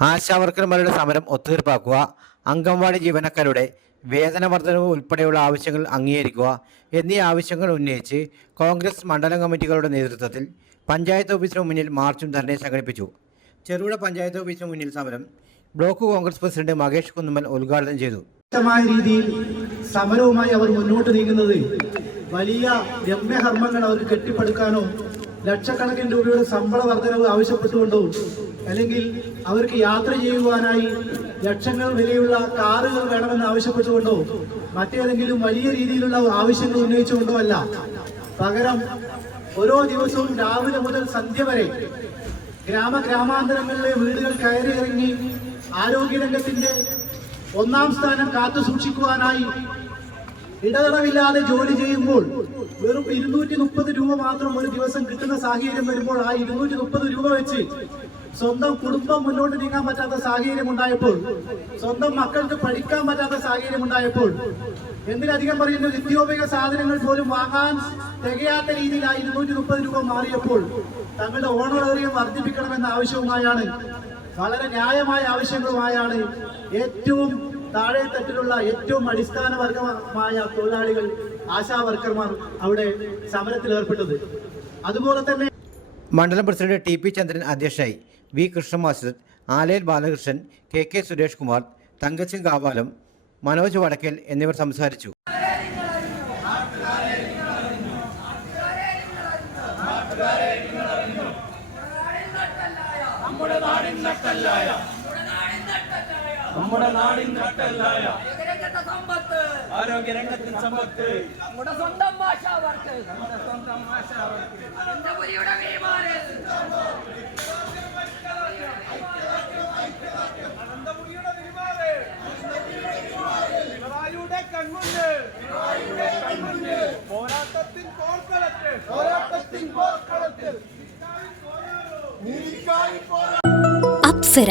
ആശാവർക്കർമാരുടെ സമരം ഒത്തുതീർപ്പാക്കുക അംഗൻവാടി ജീവനക്കാരുടെ വേതന വർധനവ് ഉൾപ്പെടെയുള്ള ആവശ്യങ്ങൾ അംഗീകരിക്കുക എന്നീ ആവശ്യങ്ങൾ ഉന്നയിച്ച് കോൺഗ്രസ് മണ്ഡലം കമ്മിറ്റികളുടെ നേതൃത്വത്തിൽ പഞ്ചായത്ത് ഓഫീസിന് മുന്നിൽ മാർച്ചും ധർണയും സംഘടിപ്പിച്ചു. ചെറുപുഴ പഞ്ചായത്ത് ഓഫീസിന് മുന്നിൽ സമരം ബ്ലോക്ക് കോൺഗ്രസ് പ്രസിഡന്റ് മകേഷ് കുന്നുമ്മൽ ഉദ്ഘാടനം ചെയ്തു. ശക്തമായ രീതിയിൽ സമരവുമായി അവർ മുന്നോട്ട് നീങ്ങുന്നത് വലിയ രമ്യഹർമ്മങ്ങൾ അവർ കെട്ടിപ്പടുക്കാനോ ലക്ഷക്കണക്കിന് രൂപയുടെ ശമ്പള വർധനവ് ആവശ്യപ്പെട്ടുകൊണ്ടോ അല്ലെങ്കിൽ അവർക്ക് യാത്ര ചെയ്യുവാനായി ലക്ഷങ്ങൾ വിലയുള്ള കാറുകൾ വേണമെന്ന് ആവശ്യപ്പെട്ടുകൊണ്ടോ മറ്റേതെങ്കിലും വലിയ രീതിയിലുള്ള ആവശ്യങ്ങൾ ഉന്നയിച്ചുകൊണ്ടോ അല്ല. പകരം ഓരോ ദിവസവും രാവിലെ മുതൽ സന്ധ്യ വരെ ഗ്രാമ ഗ്രാമാന്തരങ്ങളിലെ വീടുകൾ കയറി ഇറങ്ങി ആരോഗ്യരംഗത്തിന്റെ ഒന്നാം സ്ഥാനം കാത്തു സൂക്ഷിക്കുവാനായി ഇടതടവില്ലാതെ ജോലി ചെയ്യുമ്പോൾ വെറും ഇരുന്നൂറ്റി മുപ്പത് രൂപ മാത്രം ഒരു ദിവസം കിട്ടുന്ന സാഹചര്യം വരുമ്പോൾ ആ ഇരുന്നൂറ്റി മുപ്പത് രൂപ വെച്ച് സ്വന്തം കുടുംബം മുന്നോട്ട് നീങ്ങാൻ പറ്റാത്ത സാഹചര്യം ഉണ്ടായപ്പോൾ സ്വന്തം മക്കൾക്ക് പഠിക്കാൻ പറ്റാത്ത സാഹചര്യം ഉണ്ടായപ്പോൾ എന്തിനധികം പറയുന്നു നിത്യോപയോഗ സാധനങ്ങൾ പോലും വാങ്ങാൻ തികയാത്ത രീതിയിൽ ആ ഇരുന്നൂറ്റി മുപ്പത് രൂപ മാറിയപ്പോൾ തങ്ങളുടെ ഓണറേറിയം വർദ്ധിപ്പിക്കണമെന്ന ആവശ്യവുമായാണ് വളരെ ന്യായമായ ആവശ്യങ്ങളുമായാണ് ഏറ്റവും താഴെ തട്ടിലുള്ള ഏറ്റവും അടിസ്ഥാന വർഗമായ തൊഴിലാളികൾ ആശാ വർക്കർമാർ അവിടെ സമരത്തിൽ ഏർപ്പെട്ടത്. അതുപോലെ തന്നെ മണ്ഡലം പ്രസിഡന്റ് ടി പി ചന്ദ്രൻ അധ്യക്ഷനായി വി കൃഷ്ണമാസ്റ്റർ ആലയിൽ ബാലകൃഷ്ണൻ കെ കെ സുരേഷ് കുമാർ തങ്കച്ചൻ കാവാലം മനോജ് വടക്കൽ എന്നിവർ സംസാരിച്ചു. നമ്മുടെ നാടിൻ നട്ടല്ലായ ആരോഗ്യരംഗത്തെ സമ്പത്ത്. ആരോഗ്യരംഗത്തിൻ സമ്പത്ത്. നമ്മുടെ സ്വന്തം ഭാഷാവർക്ക്. നമ്മുടെ സ്വന്തം ആശാവർക്ക് അനന്തപുരിയുടെ വിമാനം അനന്തപുരിയുടെ തിരുമാറ് പിണറായിയുടെ കൺമുണ്ട് പോരാട്ടത്തിൻ പോർക്കളത്തിൽ. പോരാട്ടത്തിൻ പോർക്കളത്തിൽ. നീതിക്കായി പോരാ അപ്സര